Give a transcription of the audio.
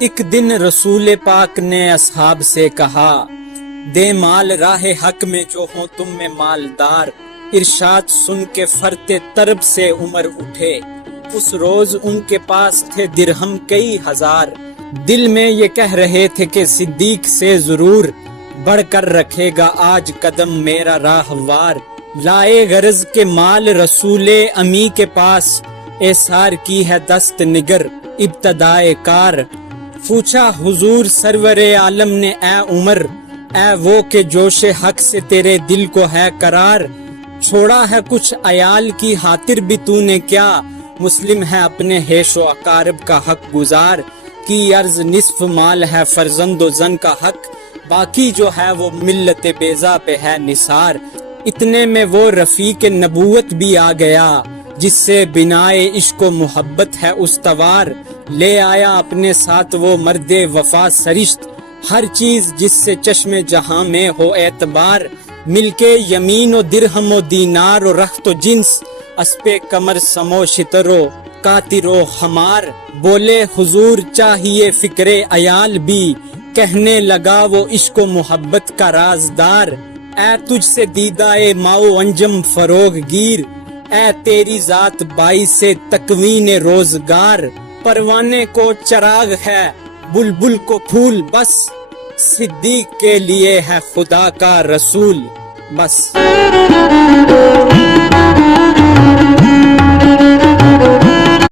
ایک دن رسول پاک نے اصحاب سے کہا، دے مال راہ حق میں جو ہوں تم میں مالدار۔ ارشاد سن کے فرتے طرب سے عمر اٹھے، اس روز ان کے پاس تھے درہم کئی ہزار۔ دل میں یہ کہہ رہے تھے کہ صدیق سے ضرور بڑھ کر رکھے گا آج قدم میرا راہوار۔ لائے غرض کے مال رسول امی کے پاس، ایثار کی ہے دست نگر ابتدائے کار۔ پوچھا حضور سرور عالم نے، اے عمر اے وہ کہ جوش حق سے تیرے دل کو ہے قرار۔ چھوڑا ہے کچھ عیال کی خاطر بھی تو نے کیا، مسلم ہے اپنے حیش و اقارب کا حق گزار۔ کی عرض نصف مال ہے فرزند و زن کا حق، باقی جو ہے وہ ملت بیضا پہ ہے نثار۔ اتنے میں وہ رفیق نبوت بھی آ گیا، جس سے بنائے عشق و محبت ہے استوار۔ لے آیا اپنے ساتھ وہ مرد وفا سرشت، ہر چیز جس سے چشم جہاں میں ہو اعتبار۔ مل کے یمین و درہم و دینار و رخت و جنس، اسپِ کمر سمو شترو کاترو ہمار۔ بولے حضور چاہیے فکر عیال بھی، کہنے لگا وہ عشق و محبت کا رازدار۔ اے تجھ سے دیدہ ماؤ انجم فروغ گیر، اے تیری ذات باعث تکوین روزگار۔ پروانے کو چراغ ہے بلبل کو پھول، بس صدیق کے لیے ہے خدا کا رسول بس۔